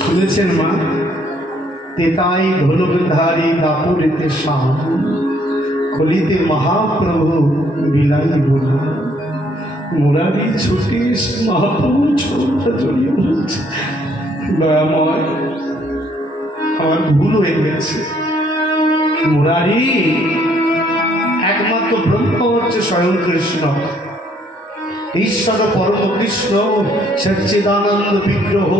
শুনেছেন মা? তেতাই ধনুকধারী দাপুরেতে শাম, কলিতে মহাপ্রভু বিলাই বল। মুরারি ছুটে মহাপ্রভুর ছোটটা জড়িয়ে বলছে, দয়াময় আমার ভুল হয়ে গেছে। মুরারি একমাত্র ব্রহ্ম হচ্ছে স্বয়ং কৃষ্ণ, ঈশ্বর পরম কৃষ্ণ সচ্চিদানন্দ বিগ্রহ,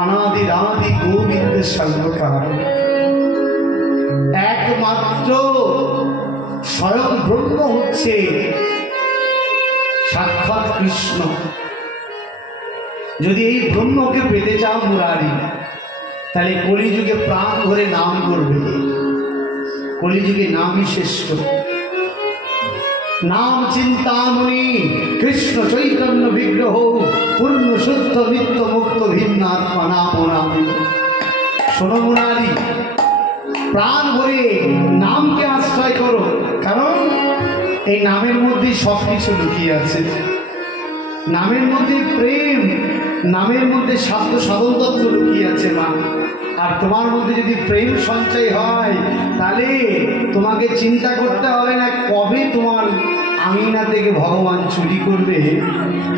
অনাদিরাদি গোবিন্দের সর্বকার। একমাত্র স্বয়ং ব্রহ্ম হচ্ছে সাক্ষাৎ কৃষ্ণ। যদি এই ব্রহ্মকে পেতে চাও মুরারি, তাহলে কলিযুগে প্রাণ ভরে নাম করবে। কলিযুগে নামই শ্রেষ্ঠ। নাম চিন্তামণি কৃষ্ণ চৈতন্য বিগ্রহ, পূর্ণ শুদ্ধ নিত্য মুক্ত ভিন্ন আত্মা নাম নামে। শোনো মুরারি, প্রাণ ভরে নামকে আশ্রয় করো, কারণ এই নামের মধ্যে সব কিছু লুকিয়ে আছে। নামের মধ্যে প্রেম, নামের মধ্যে সাধ্য সাধন তত্ত্ব লুকিয়ে আছে মা। আর তোমার মধ্যে যদি প্রেম সঞ্চয় হয়, তাহলে তোমাকে চিন্তা করতে হবে না কবে তোমার আঙিনা থেকে ভগবান চুরি করবে।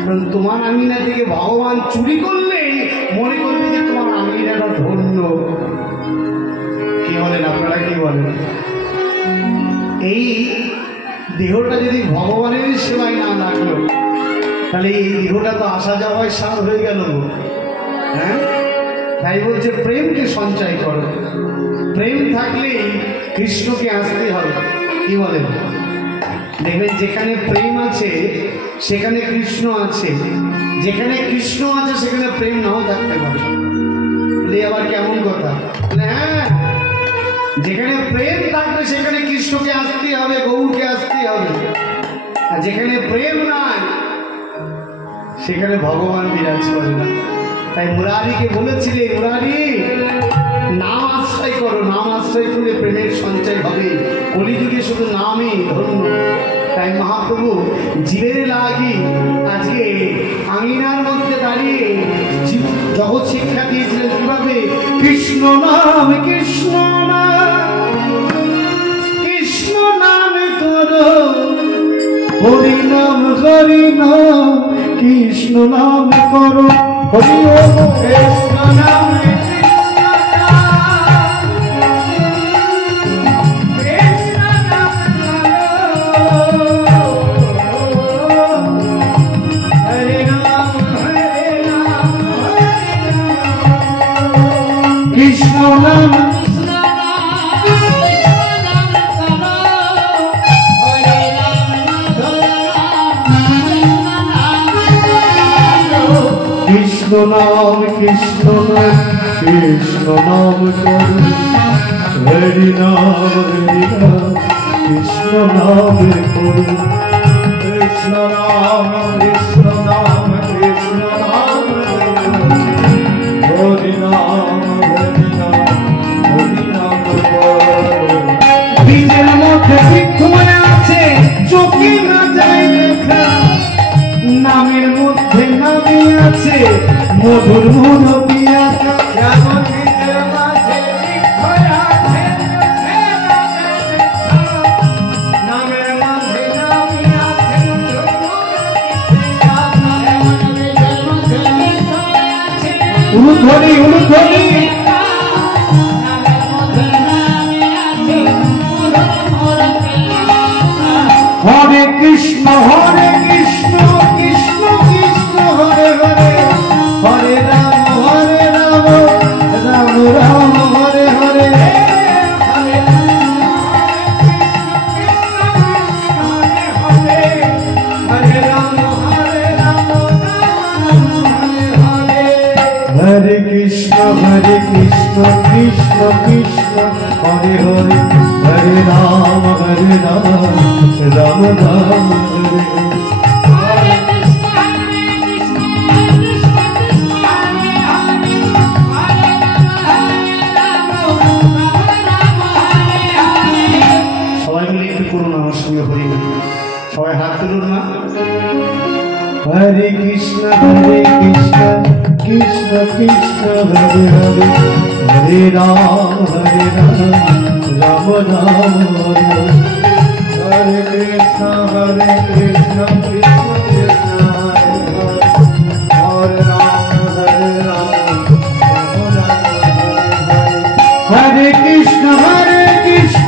কারণ তোমার আঙিনা থেকে ভগবান চুরি করলে মনে করবে যে তোমার আঙিনাটা ধন্য। কি বলেন আপনারা, কি বলেন? এই দেহটা যদি ভগবানের সেবায় না লাগলো, তাহলে এই দেহটা তো আসা যাওয়ায় সার হয়ে গেল। হ্যাঁ, তাই বলছে প্রেমকে সঞ্চয় করো। প্রেম থাকলেই কৃষ্ণকে আসতে হবে। কি বলেন? দেখবেন যেখানে প্রেম আছে সেখানে কৃষ্ণ আছে, যেখানে কৃষ্ণ আছে সেখানে প্রেম নাও থাকতে পারে। আবার কেমন কথা? হ্যাঁ, যেখানে প্রেম থাকবে সেখানে কৃষ্ণকে আসতে হবে, গৌরকে আসতে হবে। আর যেখানে প্রেম নাই সেখানে ভগবান বিরাজ করে না। তাই মুরারিকে বলেছিলে, মুরারি নাম আশ্রয় করো, নাম আশ্রয় করে প্রেমের সঞ্চয় হবে। কলিযুগে শুধু নামই ধন্য। তাই মহাপ্রভু জীবের লাগি আজকে আঙিনার মধ্যে দাঁড়িয়ে জগৎ শিক্ষা দিয়েছিলেন কিভাবে? কৃষ্ণ নাম, কৃষ্ণ নাম, কৃষ্ণ নাম করো, হরি নাম, হরি নাম, কৃষ্ণ নাম করো, হরি ওম কৃষ্ণ নাম, কৃষ্ণ নাম, কৃষ্ণ নাম, কৃষ্ণ নাম, কৃষ্ণ নাম করো, হরি নাম, হরি নাম, কৃষ্ণ নাম করো, কৃষ্ণ নাম, কৃষ্ণ নাম, কৃষ্ণ নাম, হরি নাম, হরি নাম, হরি নাম করো। বীজের মধ্যে বৃক্ষ আছে, চোখে না যায় দেখা, নামের মধ্যে নামে আছে মধুর মধুপিয়া। উলুধ্বনি, উলুধ্বনি, হরে কৃষ্ণ, হরে কৃষ্ণ, কৃষ্ণ কৃষ্ণ হরে হরে, হরে রাম, রাম রাম, হরে হরে, হরে রাম, হরে কৃষ্ণ, হরে কৃষ্ণ, কৃষ্ণ কৃষ্ণ হরে হরে, হরে রাম, রাম রাম, হরে हरे कृष्ण কৃষ্ণ কৃষ্ণ হরে হরে হরে রাম রাম রাম হরে কৃষ্ণ কৃষ্ণ কৃষ্ণ হরে রাম হরে কৃষ্ণ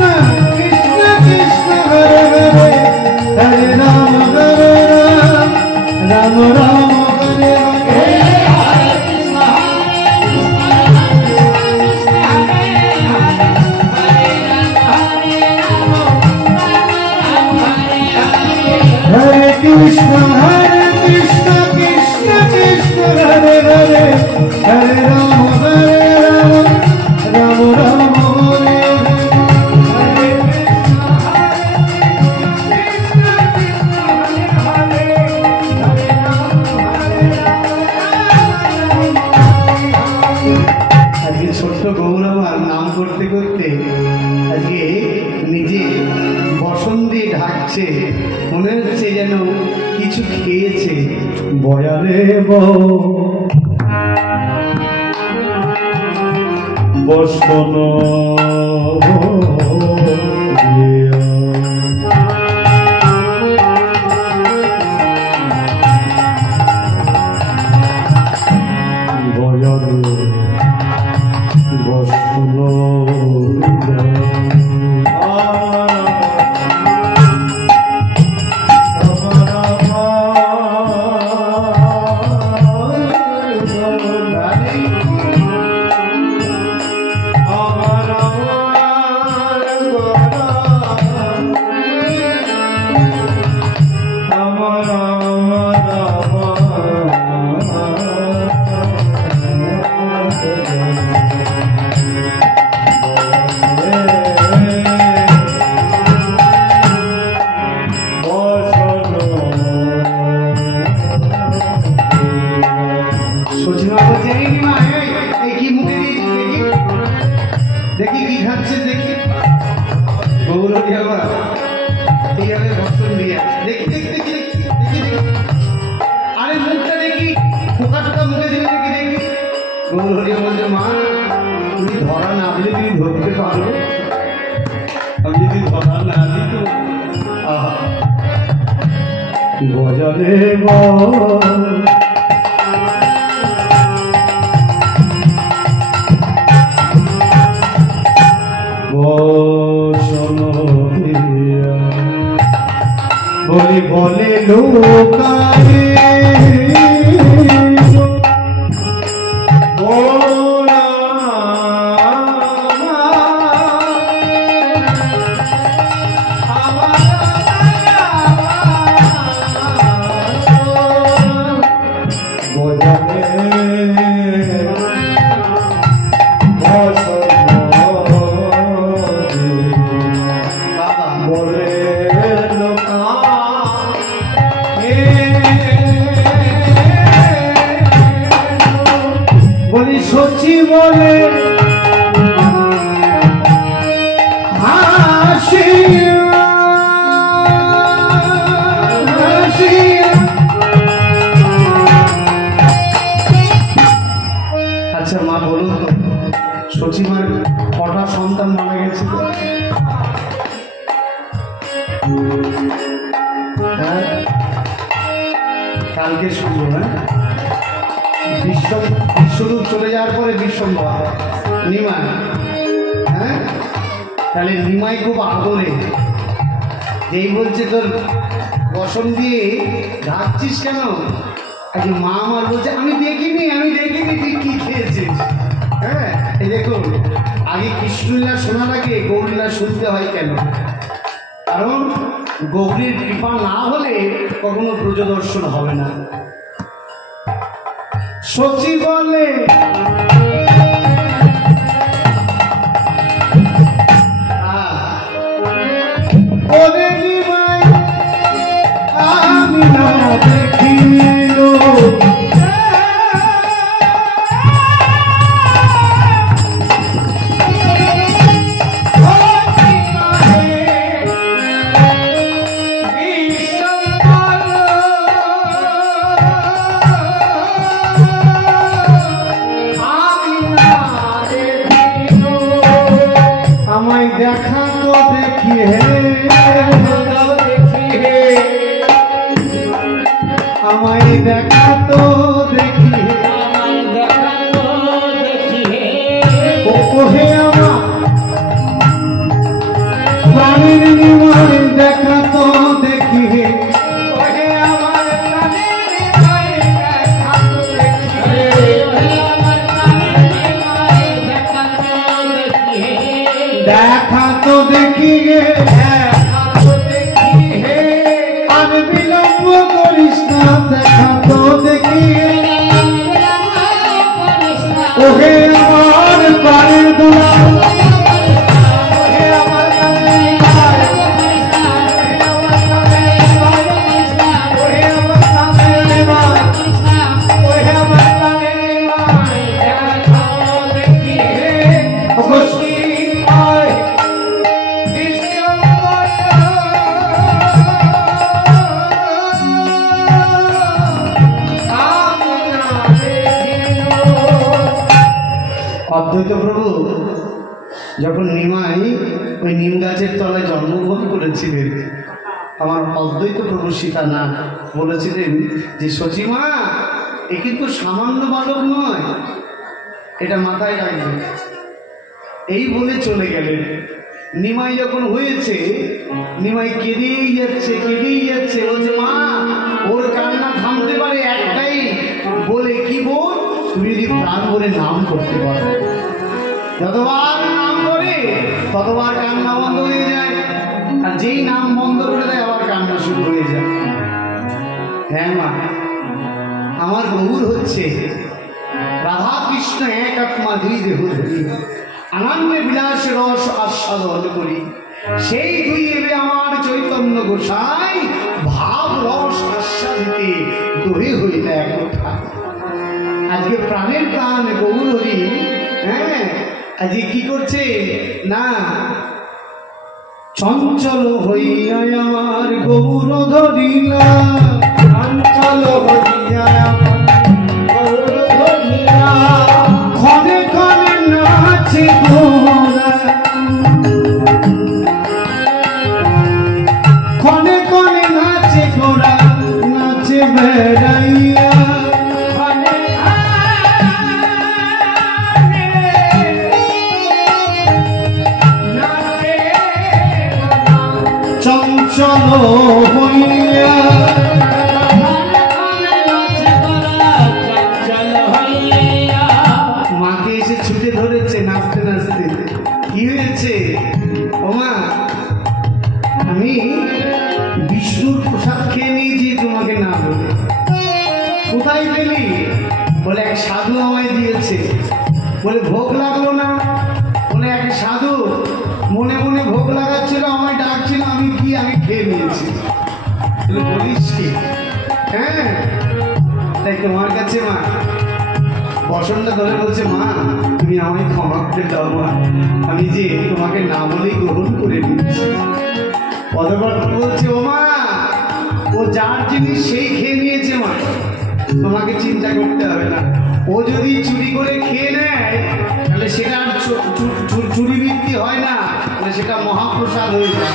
কৃষ্ণ কৃষ্ণ হরে হরে হরে রাম রাম রাম হরে Krishna Hare Krishna Krishna Krishna Hare Hare Hare Rama Rama Rama Hare Hare আজকে ছোট্ট গৌরবার নাম করতে করতে আজকে নিজে বসন দিয়ে ঢাকছে, মনে হচ্ছে যেন কিছু খেয়েছে। বয়ারে বসন বয়ারে বসন দেখি কি খাচ্ছে, দেখি গৌর এইভাবে ভক্ষণ দিয়ে দেখি দেখি দেখি দেখি দেখি আরে মুখটা দেখি পোকা টোকা মুখে দিলে দেখি দেখি। গৌর হরিয়া বলছে, মা তুমি ধরা না দিলে তুমি ধরতে পারো, আমি যদি ধরা না দিই তো গজালে বলে বলে লোকারে সচি বলে আচ্ছা মা বলুন তো, সচিমার কটা সন্তান মারা গেছে? হ্যাঁ, কালকে শুনবো। হ্যাঁ, বিশ্বরূপ চলে যাওয়ার পরে বিশ্বম্ভর নিমাই। হ্যাঁ, তাহলে নিমাই খুব আদরে, যেই বলছে তোর বসন দিয়ে ঢাকছিস কেন? আজকে মা আমার বলছে আমি দেখিনি তুই কি খেয়েছিস। হ্যাঁ, এই দেখুন, আগে কৃষ্ণলীলা শোনার আগে গৌরীলা শুনতে হয় কেন? কারণ গৌরীর কৃপা না হলে কখনো ব্রজদর্শন হবে না। সচি বলে আমি না দেখিল দেখা তো দেখি হে, আমায় দেখা তো দেখি হে, ওহে আমার প্রাণের নিমায় দেখা তো দেখি হে, ওহে আমার প্রাণের নিমায় দেখা তো দেখি হে, আর বিলম্ব করিস না দেখা তো দেখি হে, ওহে আমার প্রাণের দুলাল, ওহে আমার প্রাণের নিমায়, ওহে আমার প্রাণের নিমায়, ওহে আমার প্রাণের নিমায়, দেখা তো দেখি হে, অবশ্যই আয় অদ্বৈত প্রভু যখন নিমাই ওই নিম গাছের তলায় জন্মগ্রহণ করেছিলেন, আমার অদ্বৈত প্রভু সীতা না বলেছিলেন যে সচিমা এ কিন্তু সামান্য বালক নয়, এটা মাথায় রাখবে। এই বলে চলে গেলেন। নিমাই যখন হয়েছে, নিমাই কেঁদেই যাচ্ছে, বলছে মা ওর কান্না থামতে পারে একটাই, বলে কি বল, তুমি যদি প্রাণ ভরে নাম করতে পারো, যতবার নাম করে ততবার কান্না বন্ধ হয়ে যায়, আর যেই নাম বন্ধ করে দেয় আবার কান্না শুরু হয়ে যায়। হ্যাঁ মা, আমার গৌর হচ্ছে রাধা কৃষ্ণ এক আত্মা দুই দেহ ধরি, আনন্দে বিলাসে রস আস্বাদন করি, সেই দুই এবে আমার চৈতন্য গোসাই, ভাব রস আস্বাদিতে দোহে হইতে এক কথা। আজকে প্রাণের প্রাণ গৌর হরি, হ্যাঁ আজকে কি করছে না, চঞ্চল হইয়া আমার গৌর ধরিলা, চঞ্চল হইয়া গৌর ধরিলা, ক্ষণে ক্ষণে নাচে ঘোড়া, ক্ষণে ক্ষণে নাচে ঘোড়া, নাচে বেড়াইয়া, চঞ্চল হইয়া মাকে এসে ছুটে ধরেছে নাচতে নাচতে। কি হয়েছে ওমা? আমি বিষ্ণুর প্রসাদ খেয়ে নিয়েছি তোমাকে না বলে। কোথায় পেলি? বলে এক সাধু আমায় দিয়েছে। বলে ভোগ লাগলো না? বলে এক সাধু মনে মনে ভোগ লাগাচ্ছিল, আমায় ডাকছিল, আমি খেয়ে নিয়েছি। বলিস কি? হ্যাঁ তাই তোমার কাছে মা বসন্ত ধরে বলছে, মা তুমি আমায় ক্ষমা করে দাও মা, আমি যে তোমাকে না বলেই গ্রহণ করে নিচ্ছি। পদবর্ত বলছে, ও মা ও যার জিনিস সেই খেয়ে নিয়েছে মা, তোমাকে চিন্তা করতে হবে না। ও যদি চুরি করে খেয়ে নেয় তাহলে সেটা আর চুরি বৃত্তি হয় না, তাহলে সেটা মহাপ্রসাদ হয়ে যায়।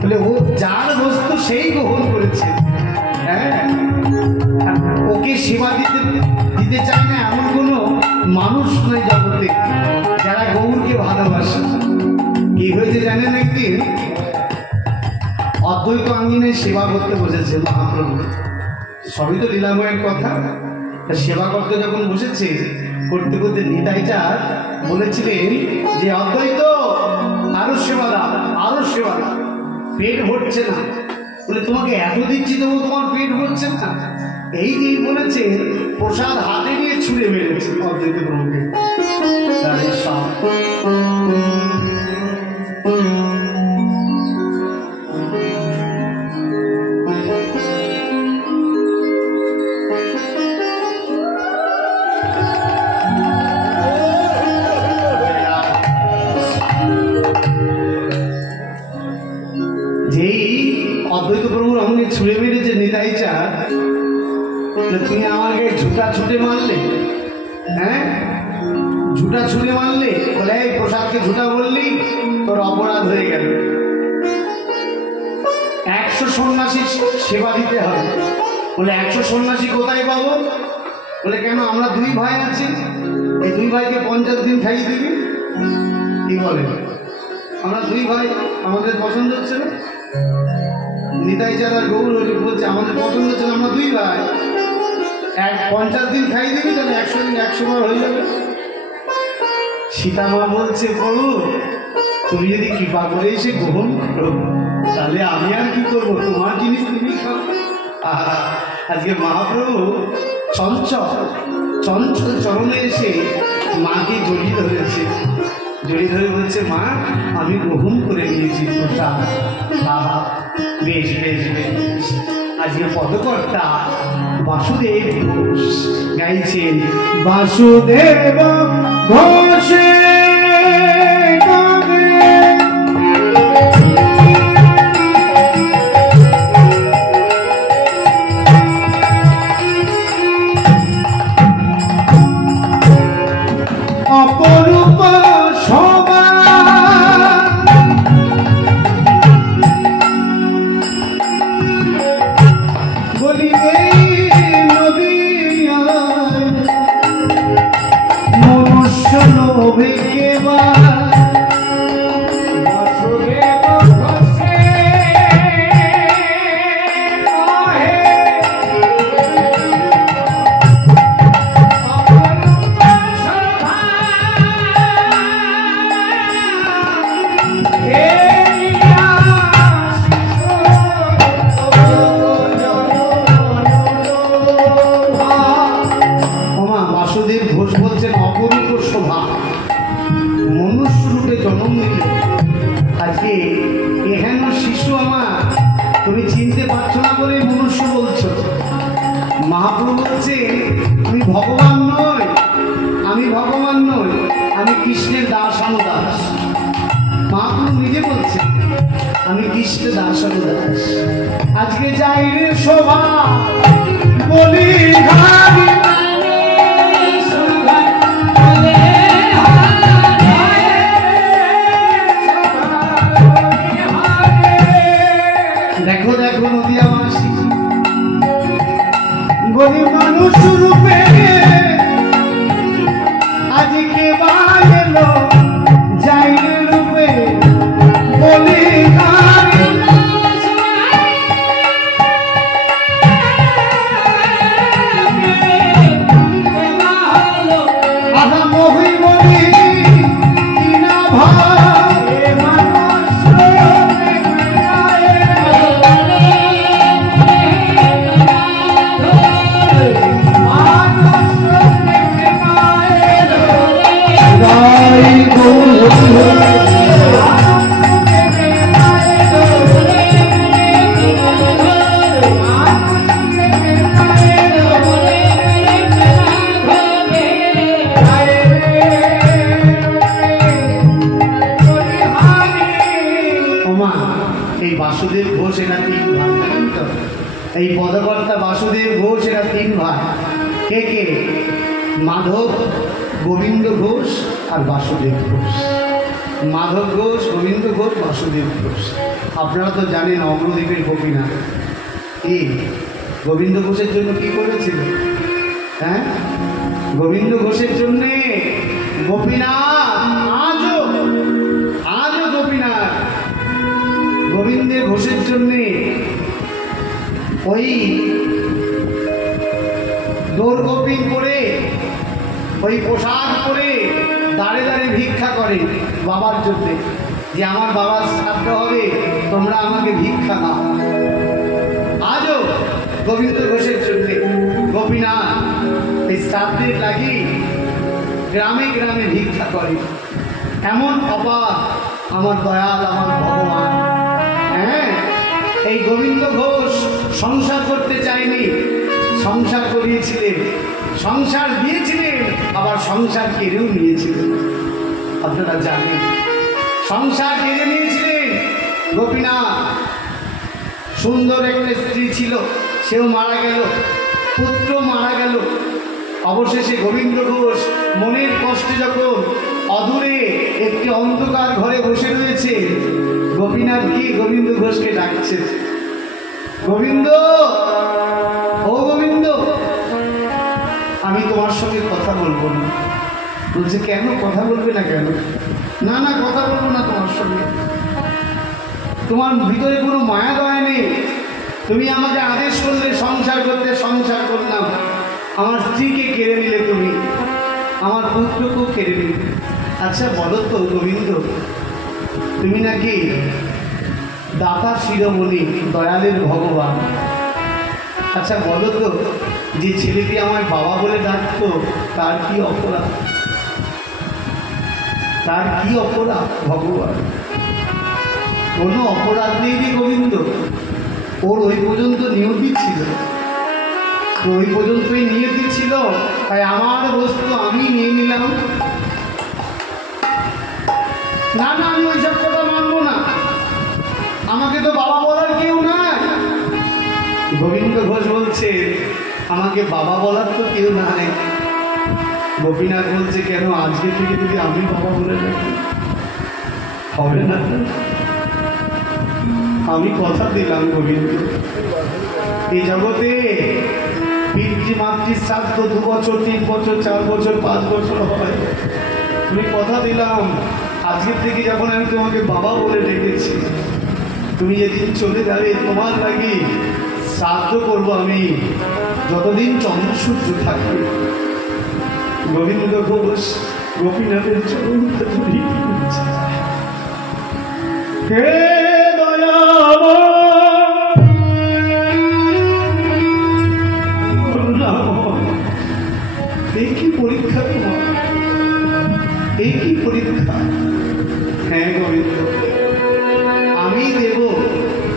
তাহলে ও যার বস্তু সেই গ্রহণ করেছে। হ্যাঁ, ওকে সেবা দিতে চায় না এমন কোনো মানুষ নয় জগতে যারা গৌরকে ভালোবাসে। কি হয়েছে জানেন? একদিন অদ্বৈত আঙ্গিনায় সেবা করতে বসেছে মহাপ্রভু। সবই তো লীলাময়ের কথা। সেবা করতে যখন বসেছে, করতে করতে নিতাইটা বলেছিলেন যে অদ্বৈত আরো সেবা দাও, আরো সেবা দাও, পেট ভরছে না। বলে তোমাকে এত দিচ্ছি তবু তোমার পেট ভরছে না? এই যে বলেছে, প্রসাদ হাতে নিয়ে ছুঁড়ে মেরেছে অদ্বৈত প্রভুকে। অদ্বৈত প্রভুর আমাকে ছুঁড়ে মেরেছে নিতাই চাঁদ, তুমি আমাকে ঝুটা ছুটে মারলে। হ্যাঁ, ঝুটা ছুঁড়ে মারলে, বলে এই প্রসাদকে ঝুটা বললি তোর অপরাধ হয়ে গেল, 100 সন্ন্যাসী সেবা দিতে হবে। বলে 100 সন্ন্যাসী কোথায় পাবো? বলে কেন, আমরা 2 ভাই আছি, এই 2 ভাইকে 50 দিন খাইয়ে দিবি। কি বলে, আমরা 2 ভাই, আমাদের পছন্দ হচ্ছে না। নিতাই চাঁদ আর গৌর বলছে আমাদের পছন্দ হচ্ছে না, আমরা 2 ভাই, 50 দিন খাইয়ে দিবি, তাহলে 100 দিন 100 বার হয়ে যাবে। সীতা মা বলছে প্রভু তুমি যদি কৃপা করে এসে গ্রহণ করো তাহলে আমি আর কি করবো, তোমার জিনিস তুমি খাও। আজকে মহাপ্রভু চঞ্চল চঞ্চল চরণে এসে মাকে জড়িয়ে ধরেছে, জড়িয়ে ধরে বলছে মা আমি গ্রহণ করে নিয়েছি প্রসাদ। বেশ বেশ বেশ। আজকে পদকর্তা বাসুদেব ঘোষ গাইছেন বাসুদেব ঘোষে অপরূপ শোভা বলি এই নদী মনুষ্য লোভে কেবা তুমি চিনতে পারছো না বলে মনুষ্য বলছো। মহাপ্রভু বলছে আমি ভগবান নই, আমি ভগবান নই, আমি কৃষ্ণের দাস অনুদাস। মহাপ্রভু নিজে বলছে আমি কৃষ্ণের দাস অনুদাস। আজকে যাই রে শোভা বলি দেখো দেখো নদিয়াবাসী গরিব মানুষ রূপে আজকে বাজলো যাইলে রূপে বলি আহা মহি বলি কিনা ভাই বাসুদেব ঘোষ এরা 3 ভাই, জানেন তো? এই পদকর্তা বাসুদেব ঘোষ এরা 3 ভাই। কে কে? মাধব, গোবিন্দ ঘোষ আর বাসুদেব ঘোষ। মাধব ঘোষ, গোবিন্দ ঘোষ, বাসুদেব ঘোষ। আপনারা তো জানেন অগ্রদ্বীপের গোপীনাথ কি গোবিন্দ ঘোষের জন্য কি করেছিল? হ্যাঁ, গোবিন্দ ঘোষের জন্যে গোপীনাথ আজও আজও গোপীনাথ গোবিন্দের ঘোষের জন্যে ওই দৌড়গোপী করে ওই পোশাক পরে দাঁড়ে দাঁড়ে ভিক্ষা করে বাবার জন্যে, যে আমার বাবার শ্রাদ্ধ হবে তোমরা আমাকে ভিক্ষা দাও। আজও গোবিন্দ ঘোষের জন্যে গোপীনাথ এই শ্রাদ্ধের লাগি গ্রামে গ্রামে ভিক্ষা করে। এমন অবাক আমার দয়াল আমার ভগবান। হ্যাঁ, এই গোবিন্দ ঘোষ সংসার করতে চায়নি, সংসার করিয়েছিলেন, সংসার দিয়েছিলেন, আবার সংসার কেড়েও নিয়েছিলেন। আপনারা জানেন সংসার কেড়ে নিয়েছিলেন গোপীনাথ। সুন্দর একটা স্ত্রী ছিল, সেও মারা গেল, পুত্র মারা গেল, অবশেষে গোবিন্দ ঘোষ মনের কষ্টে যখন অদূরে একটি অন্ধকার ঘরে বসে রয়েছে, গোপীনাথ গিয়ে গোবিন্দ ঘোষকে ডাকছে, গোবিন্দ, ও গোবিন্দ, আমি তোমার সঙ্গে কথা বলবো না। বলছে, কেন কথা বলবে না? কেন? না না, কথা বলবো না তোমার সঙ্গে। তোমার ভিতরে কোনো মায়া দয়া নেই। তুমি আমাকে আদেশ করলে সংসার করতে, সংসার করলাম। আমার স্ত্রীকে কেড়ে নিলে, তুমি আমার পুত্রকেও কেড়ে নিলে। আচ্ছা বলো তো গোবিন্দ, তুমি নাকি দাতা শিরোমণি, দয়ালের ভগবান। আচ্ছা বলো তো, যে ছেলেটি আমায় বাবা বলে ডাকতো, তার কি অপরাধ? তার কি অপরাধ ভগবান? কোনো অপরাধ নেই রে গোবিন্দ। ওর ওই পর্যন্ত নিয়তি ছিল, ওই পর্যন্তই নিয়তি ছিল, তাই আমার বস্তু আমি নিয়ে নিলাম। না না, আমি ওইসব কথা মানবো না। আমাকে তো বাবা বলার কেউ নাই। গোবিন্দ ঘোষ বলছে, আমাকে বাবা বলার তো কেউ নাই। গোপীনাথ বলছে, কেন? আজকে থেকে যদি আমি বাবা বলে রাখি হবে না? আমি কথা দিলাম গোবিন্দ, এই জগতে পিতৃমাতৃ শ্রাদ্ধ 2 বছর, 3 বছর, 4 বছর, 5 বছর হয়। তুমি কথা দিলাম, আজকের থেকে যখন আমি তোমাকে বাবা বলে ডেকেছি, তুমি যেদিন চলে যাবে, তোমার লাগি শ্রাদ্ধ করবো আমি, যতদিন চন্দ্রসূর্য থাকবে। গোবিন্দ ঘোষ গোপীনাথের চরণ ধরে, হে এই কি পরীক্ষা তোমার, এই কি পরীক্ষা? হ্যাঁ গোবিন্দ, আমি দেব,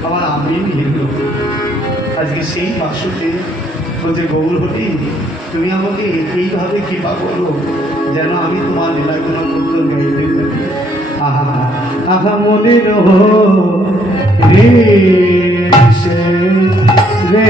আবার আমি নিয়ে নেব। আজকে সেই বাসুতে বলছে, গৌরহরি, তুমি আমাকে এইভাবে কৃপা করো যেন আমি তোমার লীলাগুলো করতে গাইতে পারি। আহা আহা মনের রে রে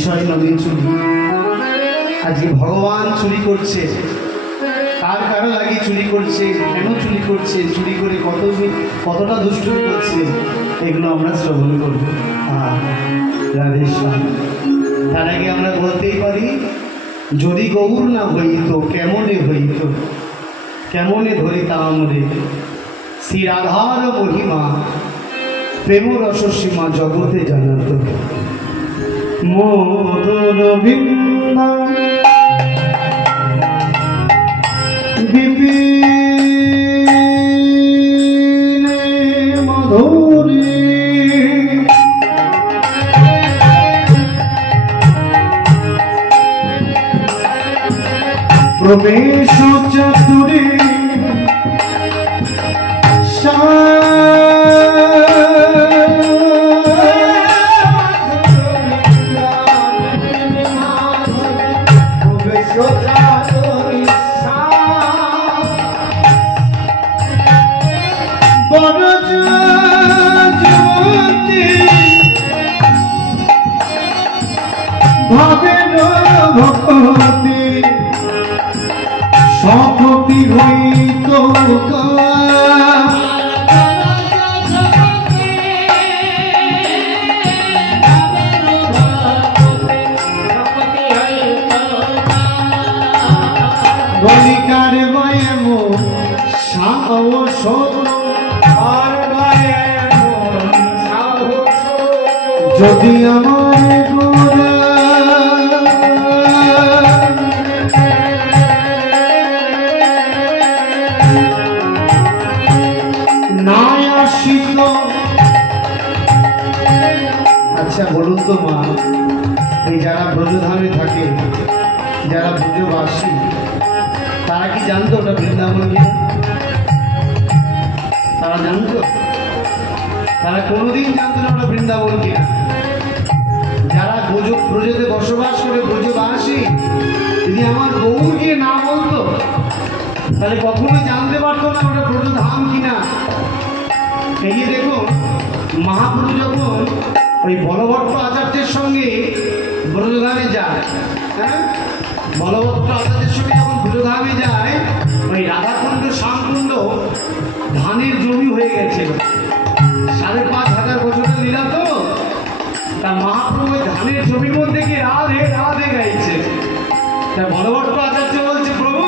বিষয় নদী চুরি। আজকে ভগবান চুরি করছে, কার কারো লাগে চুরি করছে, কেন চুরি করছে, চুরি করে কতটা দুষ্টুমি করছে, এগুলো আমরা শ্রবণ করবো। রাধেশ্যাম। তার আগে আমরা বলতেই পারি, যদি গৌর না হইত কেমনে হইত, কেমনে ধরিতাম রে শ্রী রাধার মহিমা, প্রেম রসসীমা জগতে জানাত। মধুর বিন্দা বিপিনে মধুরী, প্রবেশ চতুরে ভক্তি সকটি হইত গলিকার বয়েম সাহস, যদি আমার গোরা নাই আসিত। আচ্ছা বলুন তো মা, এই যারা ব্রজধামে থাকে, যারা ব্রজবাসী, তারা কি জানতো ওটা বৃন্দাবন কিনা? তারা জানতো? তারা কোনোদিন জানতো না ওটা বৃন্দাবন কিনা। যারা ব্রজতে বসবাস করে ব্রজবাসী, যদি আমার গৌরকে না বলতো তাহলে কখনোই জানতে পারতো না ওটা ব্রজধাম কিনা। এই যে দেখুন, মহাপ্রভু যখন ওই বলভট্ট আচার্যের সঙ্গে ব্রজধামে যায়, হ্যাঁ, বলভট্ট আচার্যের সঙ্গে যখন ব্রজধামে যায়, ওই রাধাকুণ্ড শ্যামকুণ্ড ধানের জমি হয়ে গেছিল। ৫,৫০০ বছরের লীলা তো, তা মহাপ্রভু ধানের জমির মধ্যে গিয়ে রাধে রাধে গাইছে। তা বলভট্ট আচার্য বলছে, প্রভু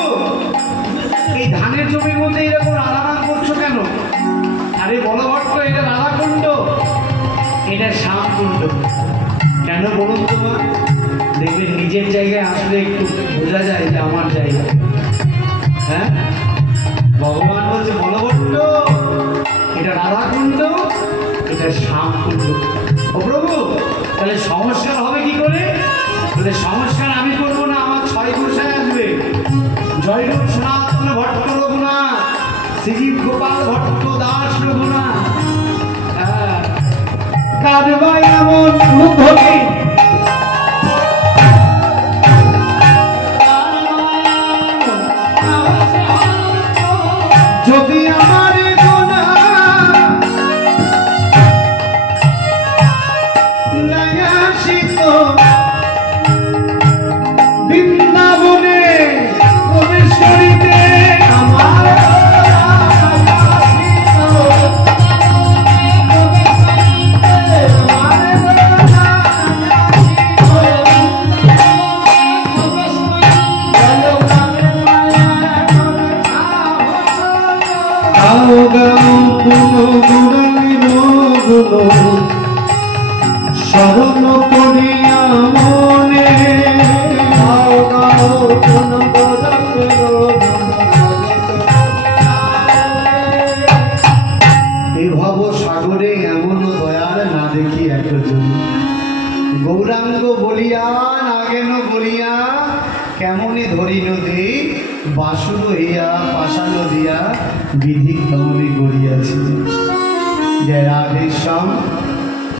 এই ধানের জমির মধ্যে এরকম রাধানাম করছো কেন? আরে বলভট্ট, এটা রাধাকুণ্ড, এটা শ্যামকুণ্ড। কেন বলুন তোমার? দেখবেন নিজের জায়গায় আসলে একটু বোঝা যায় যে আমার জায়গা। হ্যাঁ, ভগবান বলছে বলভট্ট এটা রাধাকুণ্ড, এটা শ্যামকুণ্ড। ও প্রভু, তাহলে সংস্কার হবে কি করে? বলে সংস্কার আমি করবো না, আমার ৬ গোসাই আসবে। জয়রূপ সনাতন ভট্ট রঘুনাথ, শ্রীজীব গোপাল ভট্ট দাস রঘুনাথ। হ্যাঁ, কারবা এমন উদ্ধতি, যদি আমার গোনা নাই আসিত বৃন্দাবনে প্রবেশ করিতে, আমার শরণ করিয়া মনে এই ভব সাগরে এমন দয়াল না দেখি একজন, গৌরাঙ্গ বলিয়া নাগেন বলিয়া কেমনে ধরি নদী, বাসুর হইয়া পাশান দিয়া বিধি কেমনে গড়িয়াছে। জয় রাধেশ্যাম।